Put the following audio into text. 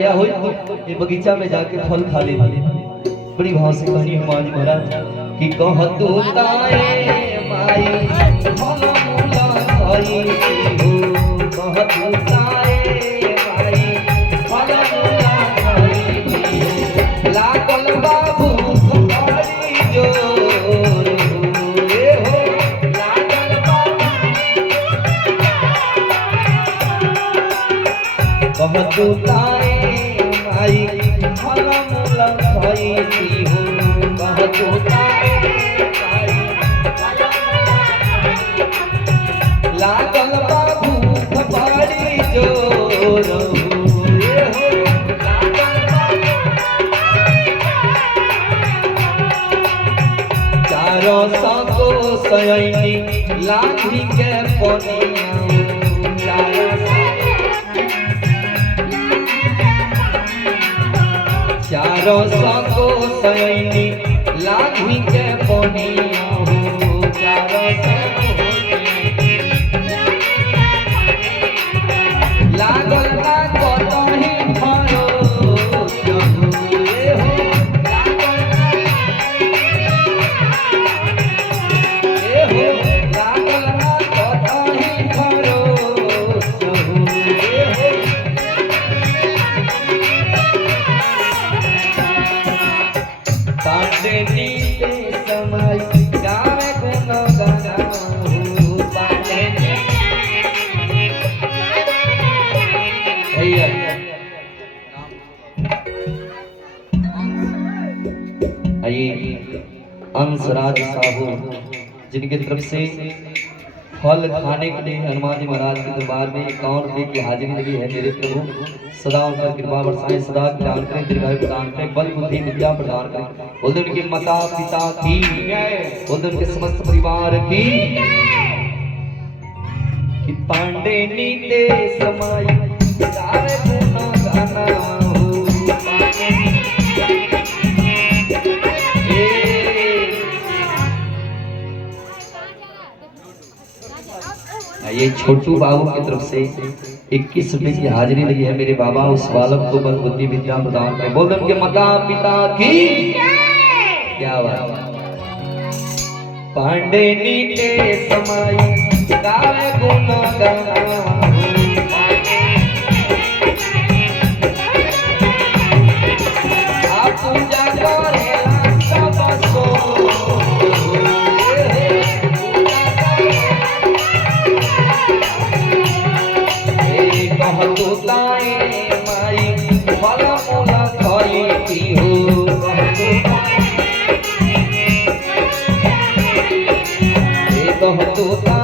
या हो ये बगीचा में जाके फल खा ले। बड़ी भाव से कहानी हमारी महाराज कि कह तू ताए माई फल मूला खाई हो, कह तू ताए माई फल मूला खाई हो, लागल बाबू तुम्हारी जोर रे हो, लागल बाबू कह तू ताए माई फल मूला खाई हो, कह तू ताए माई लागल बाबू तुम्हारी जोर रे हो, लागल चारों सको सयनी लाठी के पनिया, चारों सको सयनी लाठी के पनिया हो, चारों सको लागल ना कतही भरो रे हो, लागल ना कतही भरो रे हो, पांडे नीते समय गावे गुण गाना पांडे आइए अंशराज साहू जिनके तरफ से फल खाने के लिए हनुमान जी महाराज के दरबार में 51 रुपये की हाजिरी लगी है। मेरे प्रभु सदा उनका कृपा बरसाएं, सदा ज्ञान करें, दीर्घायु प्रदान करें, बल बुद्धि विद्या प्रदान करें। बोल उनके माता पिता की, बोल उनके समस्त परिवार की। कि पांडे नीते समय गावे गुण गाना हो, ये छोटू बाबू की तरफ से 21 रुपए की हाजिरी लगी है। मेरे बाबा उस बालक को बल बुद्धि विद्या प्रदान करें। बोल उनके माता पिता की। क्या बात। पांडे नीते समय गावे गुण गाना, आप पूजा करेला सब सो, कह तू ताए माई फल मूला खाई हो, कह तू ताए